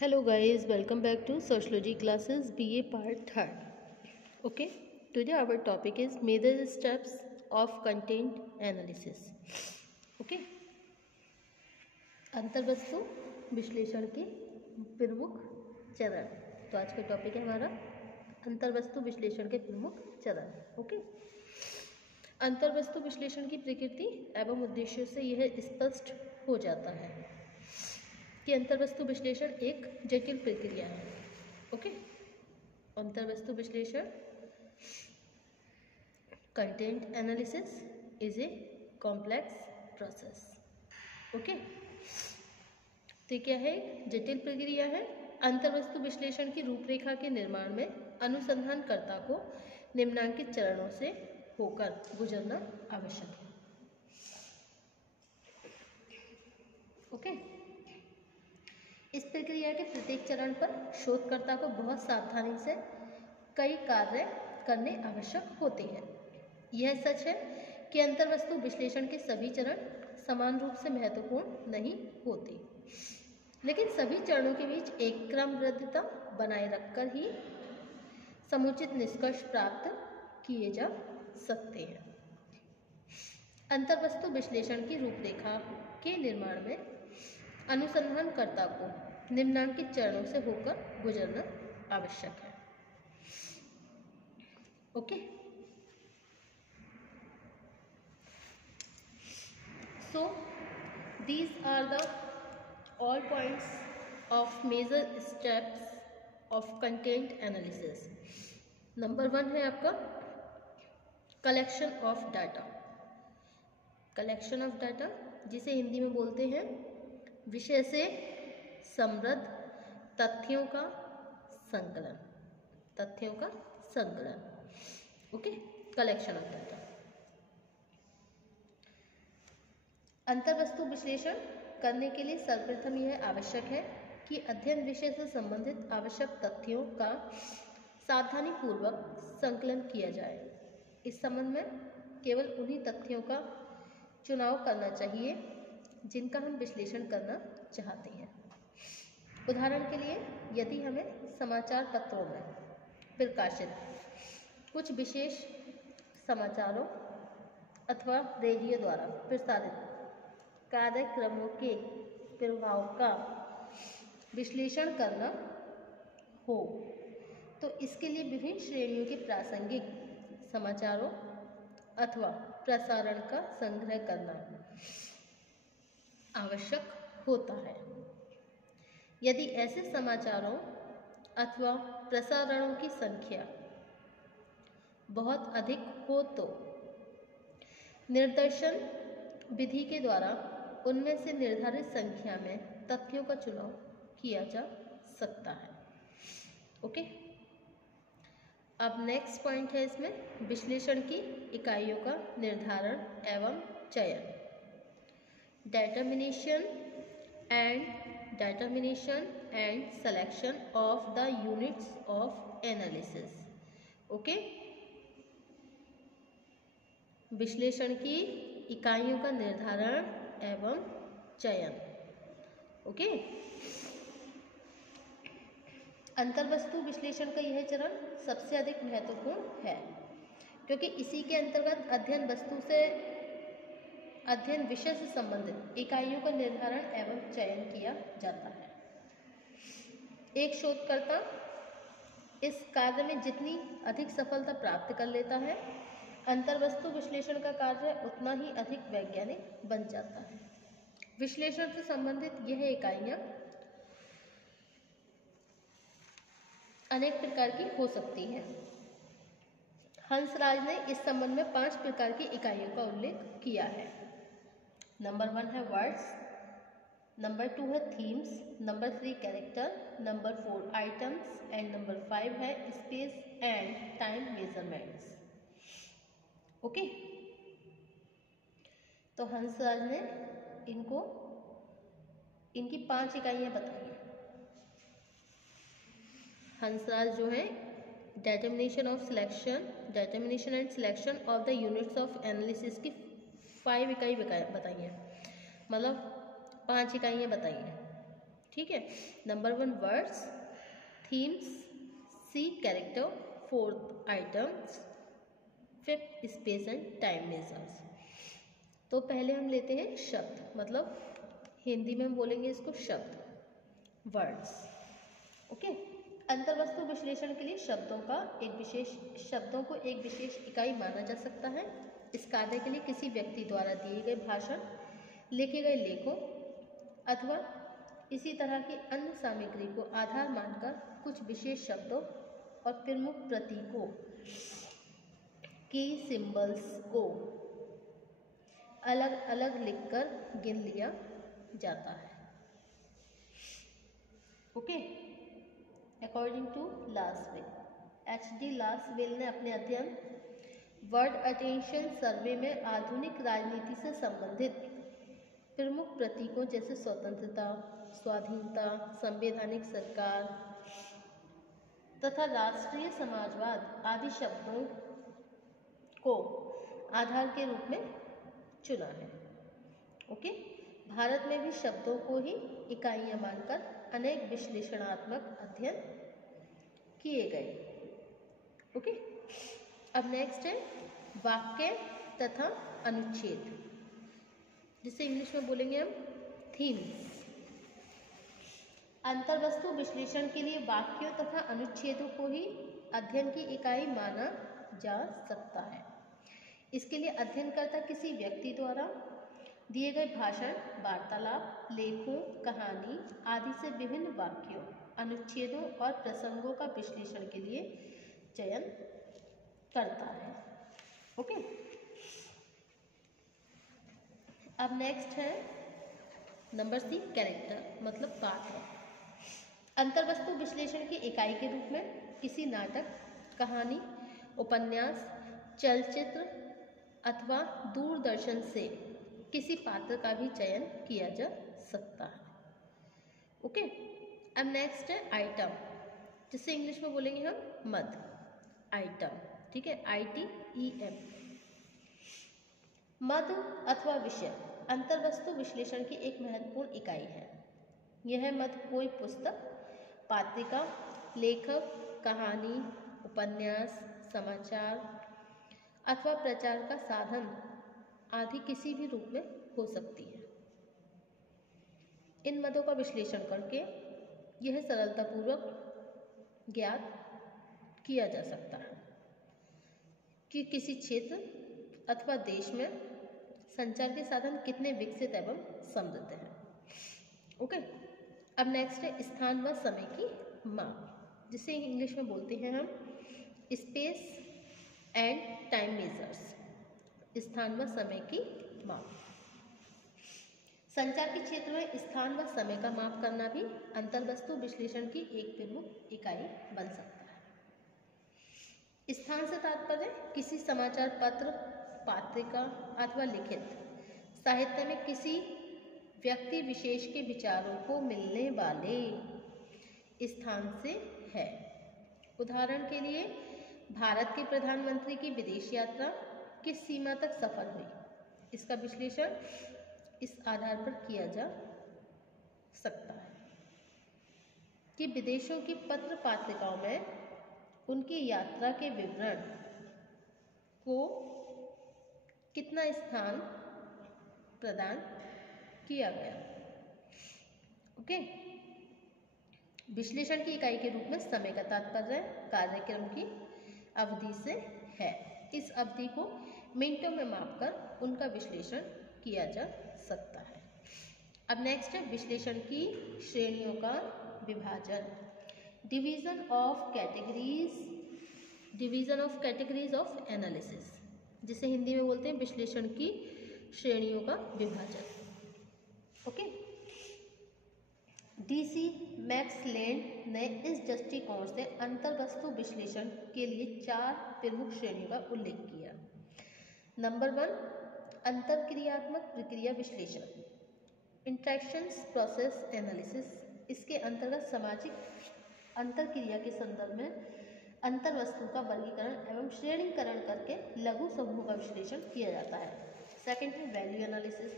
Hello guys, welcome back to Sociology classes BA part 3rd. Okay, today our topic is major steps of content analysis. Okay, अंतर्वस्तु विश्लेषण के प्रमुख चरण. तो आज का टॉपिक है हमारा अंतर्वस्तु विश्लेषण के प्रमुख चरण. ओके, अंतर्वस्तु विश्लेषण की प्रकृति एवं उद्देश्य से यह स्पष्ट हो जाता है कि अंतर्वस्तु विश्लेषण एक जटिल प्रक्रिया है. ओके, अंतर्वस्तु विश्लेषण content analysis is a complex process. Okay, तो क्या है? जटिल प्रक्रिया है. अंतर्वस्तु विश्लेषण की रूपरेखा के निर्माण में अनुसंधानकर्ता को निम्नलिखित चरणों से होकर गुजरना आवश्यक है. ओके, इस प्रक्रिया के प्रत्येक चरण पर शोधकर्ता को बहुत सावधानी से कई कार्य करने आवश्यक होते हैं. यह सच है कि अंतर्वस्तु विश्लेषण के सभी चरण समान रूप से महत्वपूर्ण नहीं होते, लेकिन सभी चरणों के बीच एक क्रमबद्धता बनाए रखकर ही समुचित निष्कर्ष प्राप्त किए जा सकते हैं. अंतर्वस्तु विश्लेषण की रूपरेखा के निर्माण में अनुसंधानकर्ता को निम्नलिखित चरणों से होकर गुजरना आवश्यक है. Okay, so these are the all points of major steps of content analysis. Number 1 है आपका collection of data. Collection of data, जिसे हिंदी में बोलते हैं विषय से समृद्ध तथ्यों का संकलन. तथ्यों का संकलन. Okay, collection of data. अंतर्वस्तु विश्लेषण करने के लिए सर्वप्रथम यह आवश्यक है कि अध्ययन विषय से संबंधित आवश्यक तथ्यों का सावधानीपूर्वक संकलन किया जाए. इस संबंध में केवल उन्हीं तथ्यों का चुनाव करना चाहिए जिनका हम विश्लेषण करना चाहते हैं. उदाहरण के लिए, यदि हमें समाचार पत्रों में प्रकाशित कुछ विशेष समाचारों अथवा रेडियो द्वारा प्रसारित कार्यक्रमों के प्रभाव का विश्लेषण करना हो, तो इसके लिए विभिन्न श्रेणियों के प्रासंगिक समाचारों अथवा प्रसारण का संग्रह करना आवश्यक होता है. यदि ऐसे समाचारों अथवा प्रसारणों की संख्या बहुत अधिक हो तो निर्दर्शन विधि के द्वारा उनमें से निर्धारित संख्या में तथ्यों का चुनाव किया जा सकता है. ओके, अब नेक्स्ट पॉइंट है इसमें विश्लेषण की इकाइयों का निर्धारण एवं चयन. Determination and selection of the units of analysis. Okay, विश्लेषण की इकाइयों का निर्धारण एवं चयन. ओके, अंतर्वस्तु विश्लेषण का यह चरण सबसे अधिक महत्वपूर्ण है, क्योंकि इसी के अंतर्गत अध्ययन विषय से संबंधित इकाइयों का निर्धारण एवं चयन किया जाता है. एक शोधकर्ता इस कार्य में जितनी अधिक सफलता प्राप्त कर लेता है, अंतर्वस्तु विश्लेषण का कार्य उतना ही अधिक वैज्ञानिक बन जाता है. विश्लेषण से संबंधित यह इकाइयां अनेक प्रकार की हो सकती हैं. हंसराज ने इस संबंध में 5 प्रकार की इकाइयों का उल्लेख किया है. नंबर 1 है वर्ड्स, नंबर 2 है themes, number 3 character, number 4 items and number 5 है space and time measurements. Okay, तो हंसराज ने इनकी 5 इकाइयां बताई हैं. हंसराज जो है determination and selection of the units of analysis की 5 इकाई बताई हैं, मतलब 5 इकाइयाँ बताई हैं. ठीक है। Number 1 words, themes, C character, 4th items, 5th space and time measures. तो पहले हम लेते हैं शब्द, मतलब हिंदी में हम बोलेंगे इसको शब्द, वर्ड्स। ओके। अंतर्वस्तु विश्लेषण के लिए शब्दों को एक विशेष इकाई माना जा सकता है। इस कार्य के लिए किसी व्यक्ति द्वारा दिए गए भाषण, लिखे गए लेखों अथवा इसी तरह की अन्य सामग्री को आधार मानकर कुछ विशेष शब्दों और प्रमुख प्रतीकों की सिंबल्स को अलग अलग लिखकर गिन लिया जाता है। Okay. According to Lasswell, HD Lasswell ने अपने अध्ययन वर्ड अटेंशन सर्वे में आधुनिक राजनीति से संबंधित प्रमुख प्रतीकों जैसे स्वतंत्रता, स्वाधीनता, संवैधानिक सरकार तथा राष्ट्रीय समाजवाद आदि शब्दों को आधार के रूप में चुना है। ओके। भारत में भी शब्दों को ही इकाइयां मानकर अनेक विश्लेषणात्मक अध्ययन किए गए। ओके। अब नेक्स्ट है वाक्य तथा अनुच्छेद, जिसे इंग्लिश में बोलेंगे हम थीम्स। अंतर्वस्तु विश्लेषण के लिए वाक्यों तथा अनुच्छेदों को ही अध्ययन की इकाई माना जा सकता है। इसके लिए अध्ययनकर्ता किसी व्यक्ति द्वारा दिए गए भाषण, वार्तालाप, लेखों, कहानी आदि से विभिन्न वाक्यों, अनुच्छेदों और प्रसंगों का विश्लेषण के लिए चयन करता है। ओके। अब नेक्स्ट है नंबर सी कैरेक्टर, मतलब पात्र। अंतर्वस्तु विश्लेषण की इकाई के रूप में किसी नाटक, कहानी, उपन्यास, चलचित्र अथवा दूरदर्शन से किसी पात्र का भी चयन किया जा सकता है। ओके। अब नेक्स्ट है आइटम, जिसे इंग्लिश में बोलेंगे हम मद, आइटम, ठीक है, ITEM। मद अथवा विषय अंतर्वस्तु विश्लेषण की एक महत्वपूर्ण इकाई है। यह मद कोई पुस्तक, पत्रिका, लेखक, कहानी, उपन्यास, समाचार अथवा प्रचार का साधन आदि किसी भी रूप में हो सकती है। इन मदों का विश्लेषण करके यह सरलतापूर्वक ज्ञात किया जा सकता है कि किसी क्षेत्र अथवा देश में संचार के साधन कितने विकसित एवं समृद्ध हैं। ओके। अब नेक्स्ट है स्थान व समय की माप, जिसे इंग्लिश में बोलते हैं हम स्पेस एंड टाइम मेजर्स, स्थान व समय की माप। संचार के क्षेत्र में स्थान व समय का माप करना भी अंतर्वस्तु विश्लेषण की एक प्रमुख इकाई बन सकता है। स्थान से तात्पर्य किसी समाचार पत्र, पत्रिका अथवा लिखित साहित्य में किसी व्यक्ति विशेष के विचारों को मिलने वाले स्थान से है। उदाहरण के लिए भारत के प्रधानमंत्री की विदेश यात्रा किस सीमा तक सफल हुई, इसका विश्लेषण इस आधार पर किया जा सकता है कि विदेशों की पत्र पत्रिकाओं में उनकी यात्रा के विवरण को कितना स्थान प्रदान किया गया। ओके। विश्लेषण की इकाई के रूप में समय का तात्पर्य कार्यक्रम की अवधि से है। इस अवधि को मिनटों में मापकर उनका विश्लेषण किया जा सकता है। अब नेक्स्ट है विश्लेषण की श्रेणियों का विभाजन, division of categories of analysis, जिसे हिंदी में बोलते हैं विश्लेषण की श्रेणियों का विभाजन। ओके। DC मैक्सलैंड ने इस दृष्टिकोण से अंतर्वस्तु विश्लेषण के लिए 4 प्रमुख श्रेणियों का उल्लेख किया। नंबर 1 अंतरक्रियात्मक प्रक्रिया विश्लेषण, इंटरैक्शंस प्रोसेस एनालिसिस। इसके अंतर्गत सामाजिक अंतरक्रिया के संदर्भ में अंतर्वस्तु का वर्गीकरण एवं श्रेणीकरण करके लघु समूह का विश्लेषण किया जाता है। सेकंड है वैल्यू एनालिसिस।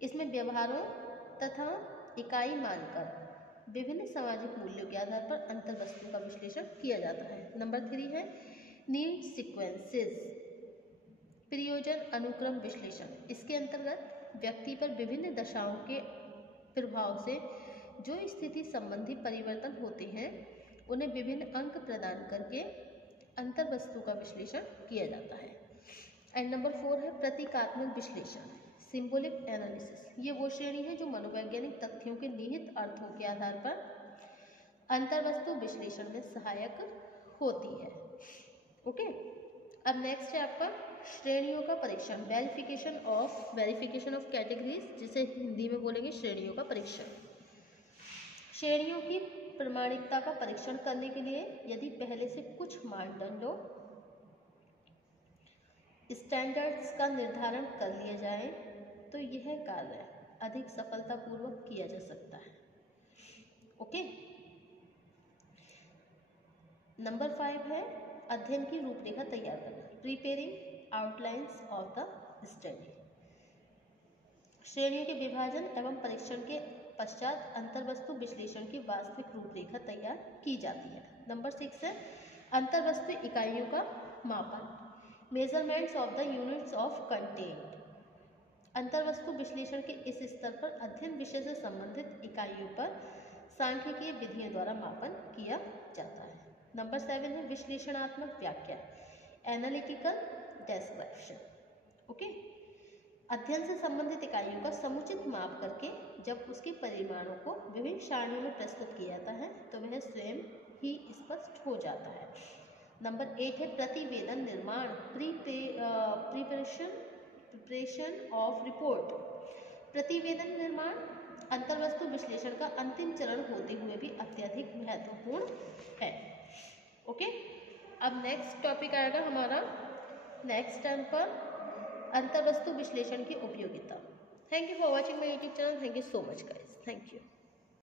इसमें व्यवहारों तथा इकाई मानकर विभिन्न सामाजिक मूल्यों के आधार पर अंतर्वस्तु का विश्लेषण किया जाता है। नंबर 3 है नीड सीक्वेंसेस, प्रयोजन अनुक्रम विश्लेषण। इसके अंतर्गत व्यक्ति पर विभिन्न दशाओं के प्रभाव से जो स्थिति संबंधी परिवर्तन होते हैं उन्हें विभिन्न अंक प्रदान करके अंतर्वस्तु का विश्लेषण किया जाता है। एंड नंबर 4 है प्रतीकात्मक विश्लेषण, सिंबॉलिक एनालिसिस। ये वो श्रेणी है जो मनोवैज्ञानिक तथ्यों के निहित अर्थों के आधार पर अंतर्वस्तु विश्लेषण में सहायक होती है। ओके, अब नेक्स्ट है आपका श्रेणियों का परीक्षण, वेरिफिकेशन ऑफ कैटेगरीज, जिसे हिंदी में बोलेंगे श्रेणियों का परीक्षण। श्रेणियों की प्रमाणिकता का परीक्षण करने के लिए यदि पहले से कुछ मानदंडों स्टैंडर्ड्स का निर्धारण कर लिया जाए तो यह कार्य अधिक सफलतापूर्वक किया जा सकता है। ओके, नंबर 5 है अध्ययन की रूपरेखा तैयार करना, preparing outlines of the study. श्रेणियों के विभाजन एवं परीक्षण के पश्चात अंतर्वस्तु विश्लेषण की वास्तविक रूपरेखा तैयार की जाती है। नंबर 6 है अंतर्वस्तु इकाइयों का मापन, measurements of the units of content. अंतर्वस्तु विश्लेषण के इस स्तर पर अध्ययन विषय से संबंधित इकाइयों पर सांख्यिकीय विधियों द्वारा मापन किया जाता है। नंबर 7 है विश्लेषणात्मक व्याख्या, एनालिटिकल डिस्क्रिप्शन। ओके, अध्ययन से संबंधित इकाइयों का समुचित माप करके जब उसके परिमाणों को विभिन्न सारणियों में प्रस्तुत किया जाता है तो वह स्वयं ही स्पष्ट हो जाता है। नंबर 8 है प्रतिवेदन निर्माण, प्रिपरेशन ऑफ रिपोर्ट। प्रतिवेदन निर्माण अंतर्वस्तु विश्लेषण का अंतिम चरण होते हुए भी अत्यधिक महत्वपूर्ण है। ओके, अब नेक्स्ट टॉपिक आएगा हमारा नेक्स्ट टर्म पर अंतर्वस्तु विश्लेषण की उपयोगिता। Thank you for watching my YouTube channel. Thank you so much guys, thank you.